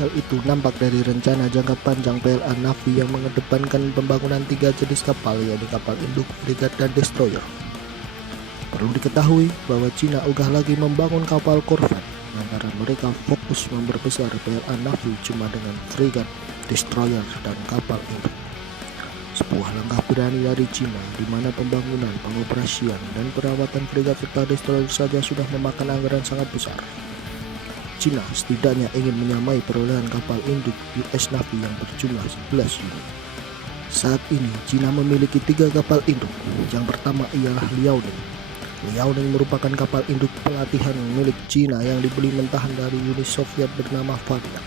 hal itu nampak dari rencana jangka panjang PLA Navy yang mengedepankan pembangunan 3 jenis kapal, yaitu kapal induk, frigat, dan destroyer. Perlu diketahui bahwa Cina ogah lagi membangun kapal korvet, antara mereka fokus memperbesar PLA Navy cuma dengan frigat, destroyer, dan kapal induk. Sebuah langkah berani dari Cina, di mana pembangunan, pengoperasian, dan perawatan frigat serta destroyer saja sudah memakan anggaran sangat besar. Cina setidaknya ingin menyamai perolehan kapal induk US Navy yang berjumlah 11 unit. Saat ini Cina memiliki 3 kapal induk. Yang pertama ialah Liaoning. Liaoning merupakan kapal induk pelatihan milik Cina yang dibeli mentahan dari Uni Soviet bernama Varyak.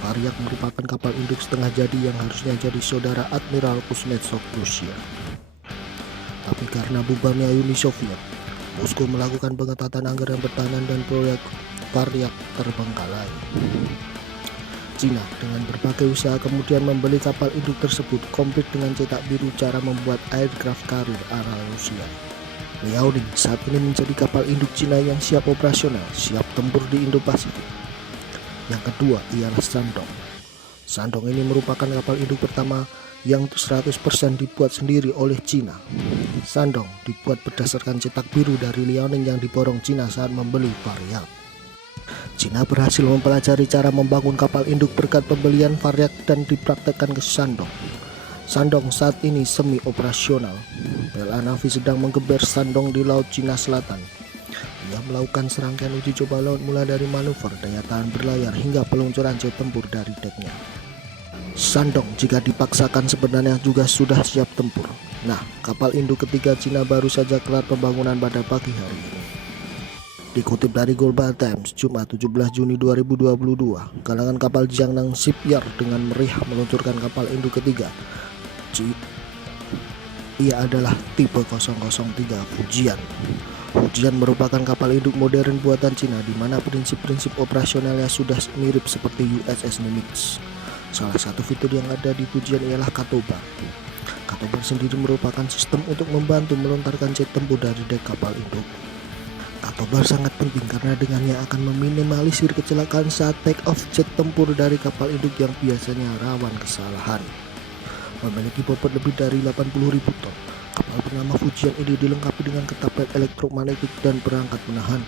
Varyak merupakan kapal induk setengah jadi yang harusnya jadi saudara Admiral Kuznetsov Rusia. Tapi karena bubarnya Uni Soviet, Moskow melakukan pengetatan anggaran pertahanan dan proyek Varyak terbengkalai. Cina dengan berbagai usaha kemudian membeli kapal induk tersebut komplit dengan cetak biru cara membuat aircraft carrier ala Rusia. Liaoning saat ini menjadi kapal induk Cina yang siap operasional, siap tempur di Indo-Pasifik. Yang kedua ialah Shandong. Shandong ini merupakan kapal induk pertama yang 100% dibuat sendiri oleh Cina. Shandong dibuat berdasarkan cetak biru dari Liaoning yang diborong Cina saat membeli Varyak. Cina berhasil mempelajari cara membangun kapal induk berkat pembelian Varyak dan dipraktekkan ke Shandong. Shandong saat ini semi operasional. PLA Navy sedang menggeber Shandong di Laut Cina Selatan. Ia melakukan serangkaian uji coba laut mulai dari manuver, daya tahan berlayar hingga peluncuran jet tempur dari deknya. Shandong jika dipaksakan sebenarnya juga sudah siap tempur. Nah, kapal induk ketiga Cina baru saja kelar pembangunan pada pagi hari ini. Dikutip dari Global Times, Jumat 17 Juni 2022, kalangan kapal Jiangnan Shipyard dengan meriah meluncurkan kapal induk ketiga. Ia adalah tipe 003 Fujian. Fujian merupakan kapal induk modern buatan Cina di mana prinsip-prinsip operasionalnya sudah mirip seperti USS Nimitz. Salah satu fitur yang ada di Fujian ialah Katobar. Katobar sendiri merupakan sistem untuk membantu melontarkan jet tempur dari dek kapal induk. Katobar sangat penting karena dengannya akan meminimalisir kecelakaan saat take off jet tempur dari kapal induk yang biasanya rawan kesalahan. Memiliki bobot lebih dari 80.000 ton, kapal bernama Fujian ini dilengkapi dengan ketapel elektromagnetik dan perangkat menahan.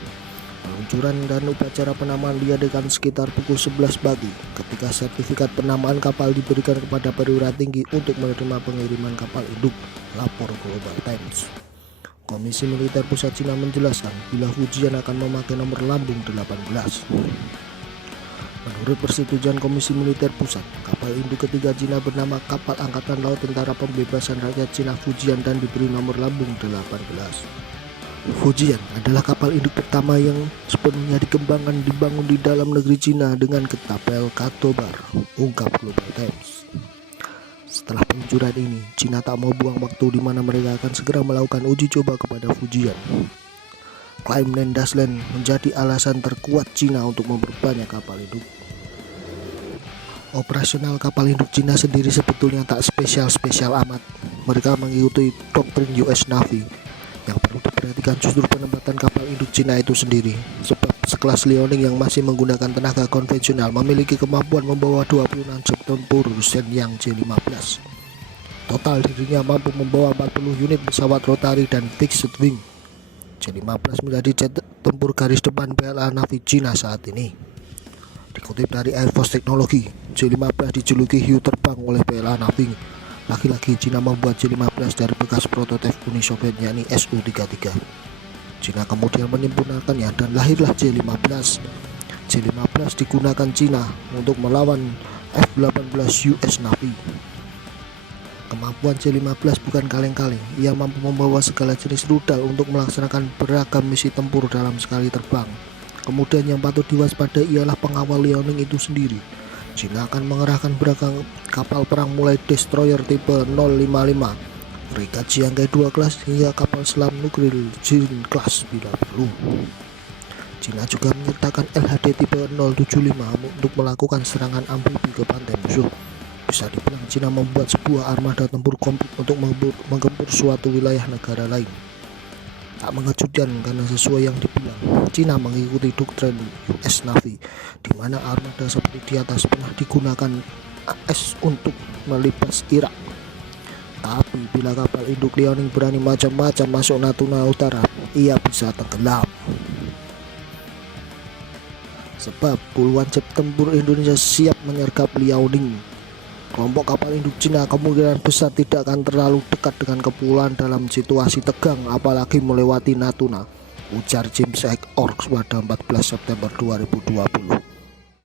Peluncuran dan upacara penamaan diadakan sekitar pukul 11 pagi ketika sertifikat penamaan kapal diberikan kepada perwira tinggi untuk menerima pengiriman kapal induk, lapor Global Times. Komisi Militer Pusat Cina menjelaskan bila Fujian akan memakai nomor lambung 18. Menurut persetujuan Komisi Militer Pusat, kapal induk ketiga Cina bernama Kapal Angkatan Laut Tentara Pembebasan Rakyat Cina Fujian dan diberi nomor lambung 18. Fujian adalah kapal induk pertama yang sepenuhnya dikembangkan dibangun di dalam negeri Cina dengan ketapel Katobar, ungkap Global Times. Setelah peluncuran ini, Cina tak mau buang waktu di mana mereka akan segera melakukan uji coba kepada Fujian. Klaim Nendasland menjadi alasan terkuat Cina untuk memperbanyak kapal induk. Operasional kapal induk Cina sendiri sebetulnya tak spesial-spesial amat. Mereka mengikuti doktrin US Navy. Yang perlu diperhatikan justru penempatan kapal induk Cina itu sendiri, sebab sekelas Liaoning yang masih menggunakan tenaga konvensional memiliki kemampuan membawa 26 jet tempur Shenyang J-15. Total dirinya mampu membawa 40 unit pesawat rotari dan fixed wing. J-15 menjadi jet tempur garis depan PLA Navy Cina saat ini. Dikutip dari Air Force Technology, J-15 dijuluki hiu terbang oleh PLA Navy. Lagi-lagi Cina membuat J-15 dari bekas prototipe Uni Soviet yakni Su-33. Cina kemudian menyempurnakannya dan lahirlah J-15. J-15 digunakan Cina untuk melawan F-18 US Navy. Kemampuan J-15 bukan kaleng-kaleng, ia mampu membawa segala jenis rudal untuk melaksanakan beragam misi tempur dalam sekali terbang. Kemudian yang patut diwaspadai ialah pengawal Liaoning itu sendiri. Cina akan mengerahkan beragam kapal perang mulai destroyer tipe 055, frigat Chiangkai 2 kelas hingga kapal selam nuklir Jin kelas bila perlu. Cina juga menyertakan LHD tipe 075 untuk melakukan serangan amfibi ke pantai musuh. Bisa dibilang Cina membuat sebuah armada tempur komplit untuk menggempur suatu wilayah negara lain. Tak mengejutkan karena sesuai yang dibilang, Cina mengikuti doktrin US Navy, di mana armada seperti di atas pernah digunakan AS untuk melibas Irak. Tapi bila kapal induk Liaoning berani macam-macam masuk Natuna Utara, ia bisa tenggelam. Sebab puluhan jet tempur Indonesia siap menyergap Liaoning. Kelompok kapal induk Cina kemungkinan besar tidak akan terlalu dekat dengan kepulauan dalam situasi tegang, apalagi melewati Natuna, ujar James Orks pada 14 September 2020.